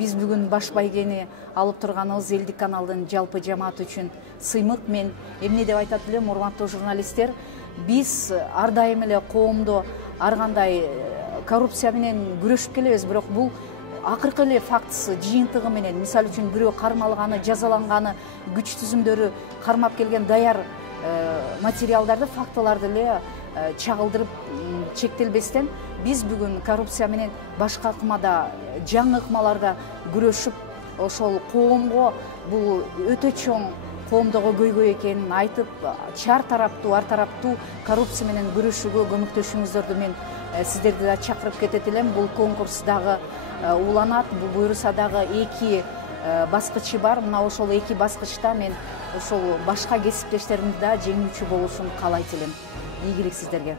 Биз бүгүн баш байгени алып турганыбыз Элдик каналдын жалпы жамаат үчүн сыймык. Мен эмне деп айтат элем, урматтуу журналисттер, биз ар дайым эле коомдо ар кандай коррупция менен күрөшүп келебиз, бирок бул акыркы эле фактысы жыйынтыгы менен, мисалы үчүн бирөө кармалганы, жазаланганы, күч түзүмдөрү кармап келген даяр материалдарды, фактыларды эле чагылдырып чектелбестен, биз бүгүн коррупция менен башка ыкмада, жаңы ыкмаларда күрөшүп, ошол коомго бул өтө чоң коомдогу көйгөй экенин айтып, ар тараптуу коррупция менен күрөшүүгө көмөктөшүңүздөрдү мен сиздерди да чакырып кетет элем. Бул конкурс дагы уланат, буюрса дагы 2 баскычы бар. Мына ошол 2 баскычта мен ошол башка кесиптештеримдин да жеңүүчү болушун каалайт элем. Ийгилик сиздерге.